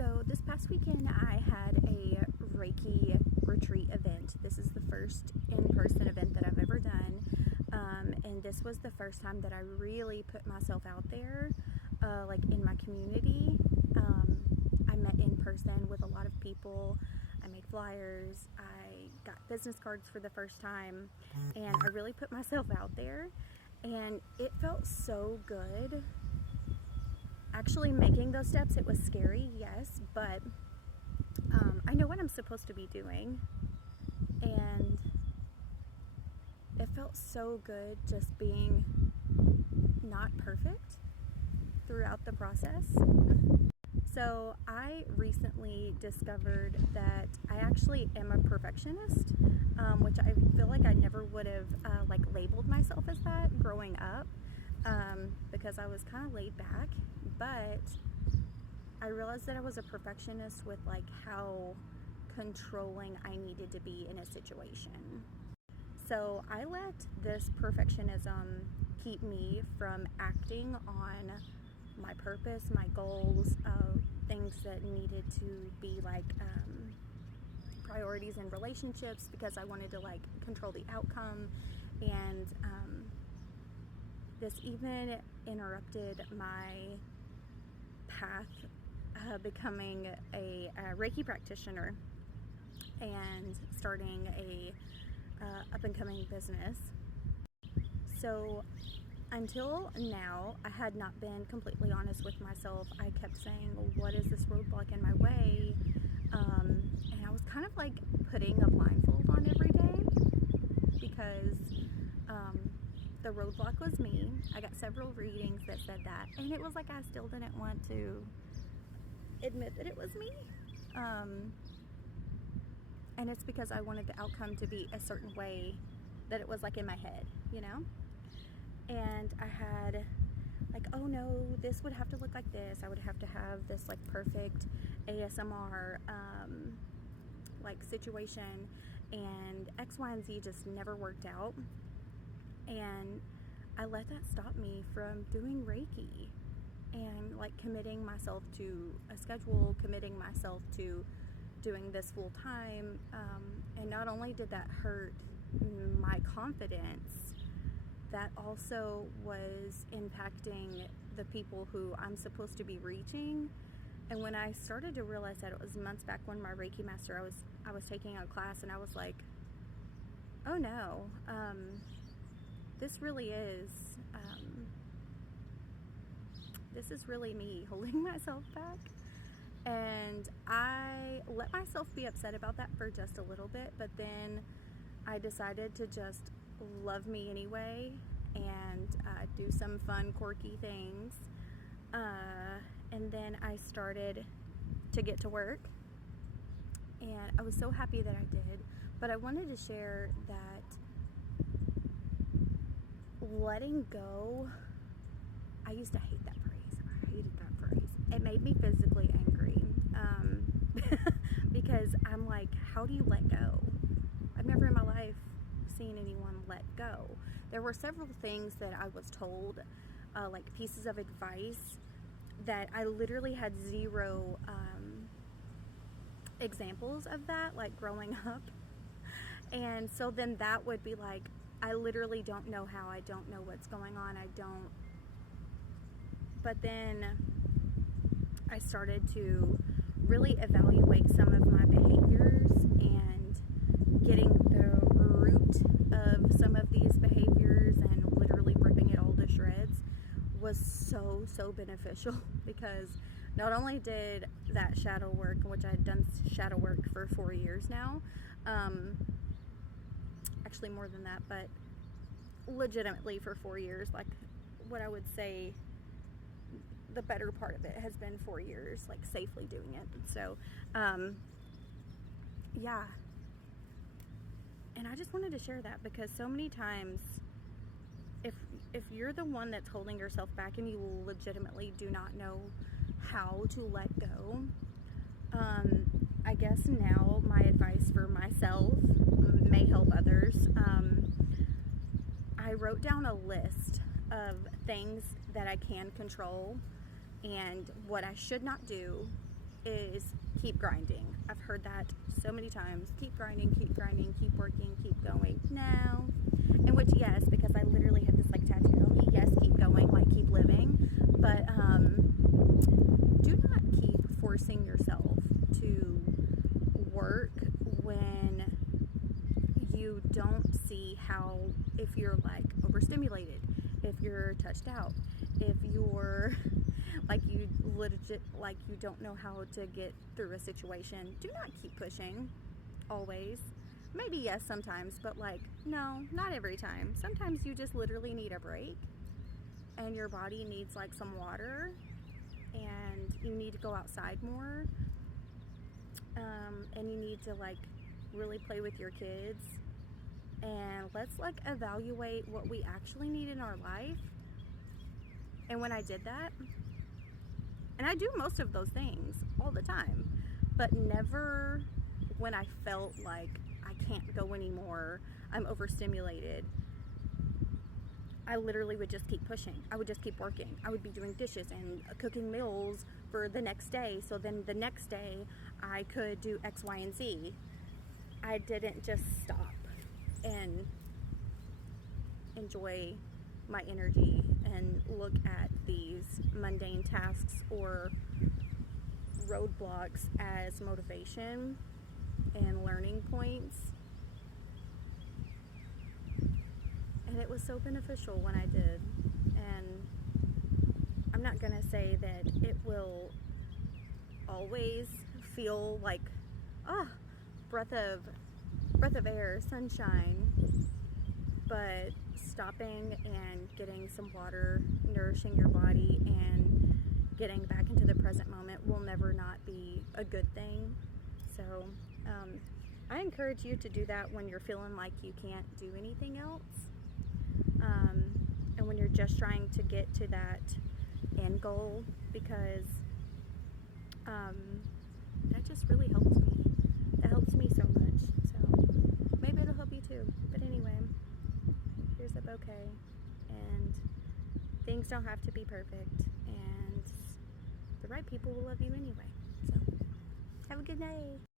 So this past weekend I had a Reiki retreat event. This is the first in-person event that I've ever done, and this was the first time that I really put myself out there, like in my community. I met in person with a lot of people. I made flyers, I got business cards for the first time, and I really put myself out there, and it felt so good. Actually making those steps, it was scary, yes, but I know what I'm supposed to be doing, and it felt so good just being not perfect throughout the process. So I recently discovered that I actually am a perfectionist, which I feel like I never would have like labeled myself as that growing up, because I was kind of laid back, but I realized that I was a perfectionist with like how controlling I needed to be in a situation. So I let this perfectionism keep me from acting on my purpose, my goals, things that needed to be like priorities in relationships, because I wanted to like control the outcome, and this even interrupted my path becoming a Reiki practitioner and starting a up-and-coming business. So until now, I had not been completely honest with myself. I kept saying, well, what is this roadblock in my way? And I was kind of like putting a blindfold on every day, because the roadblock was me. I got several readings that said that, and it was like I still didn't want to admit that it was me. And it's because I wanted the outcome to be a certain way that it was like in my head, you know? And I had like, oh no, this would have to look like this. I would have to have this like perfect ASMR like situation, and X, Y, and Z just never worked out. And I let that stop me from doing Reiki and like committing myself to a schedule, committing myself to doing this full time. And not only did that hurt my confidence, that also was impacting the people who I'm supposed to be reaching. And when I started to realize that, it was months back when my Reiki master, I was taking a class, and I was like, oh no, this really is, this is really me holding myself back. And I let myself be upset about that for just a little bit, but then I decided to just love me anyway and do some fun, quirky things. And then I started to get to work, and I was so happy that I did. But I wanted to share that letting go, I used to hate that phrase. I hated that phrase. It made me physically angry, because I'm like, how do you let go? I've never in my life seen anyone let go. There were several things that I was told, like pieces of advice, that I literally had zero examples of that, like growing up. And so then that would be like, I literally don't know how, I don't know what's going on, I don't. But then I started to really evaluate some of my behaviors, and getting the root of some of these behaviors and literally ripping it all to shreds was so beneficial, because not only did that shadow work, which I had done shadow work for 4 years now, actually more than that, but legitimately for 4 years, like what I would say the better part of it has been 4 years, like safely doing it. So yeah, and I just wanted to share that, because so many times if you're the one that's holding yourself back and you legitimately do not know how to let go, I guess now my advice for myself may help others. I wrote down a list of things that I can control and what I should not do, is keep grinding. I've heard that so many times. Keep grinding, keep working, keep going. No. And which, yes, because I literally have this like tattooed on me. Yes, keep going, like keep living. But do not keep forcing yourself to work when you don't see how, if you're like overstimulated, if you're touched out, if you're like you legit like you don't know how to get through a situation. Do not keep pushing always. Maybe yes sometimes, but like no, not every time. Sometimes you just literally need a break and your body needs like some water and you need to go outside more, and you need to like really play with your kids, and let's like evaluate what we actually need in our life. And when I did that, and I do most of those things all the time, but never when I felt like I can't go anymore, I'm overstimulated, I literally would just keep pushing. I would just keep working. I would be doing dishes and cooking meals for the next day. So then the next day I could do X, Y, and Z. I didn't just stop and enjoy my energy and look at these mundane tasks or roadblocks as motivation and learning points. And it was so beneficial when I did. And I'm not gonna say that it will always feel like breath of air, sunshine, but stopping and getting some water, nourishing your body, and getting back into the present moment will never not be a good thing. So I encourage you to do that when you're feeling like you can't do anything else, and when you're just trying to get to that end goal, because that just really helps me. That helps me so much. So maybe it'll help you too. But anyway, here's a bouquet, and things don't have to be perfect, and the right people will love you anyway. So have a good night.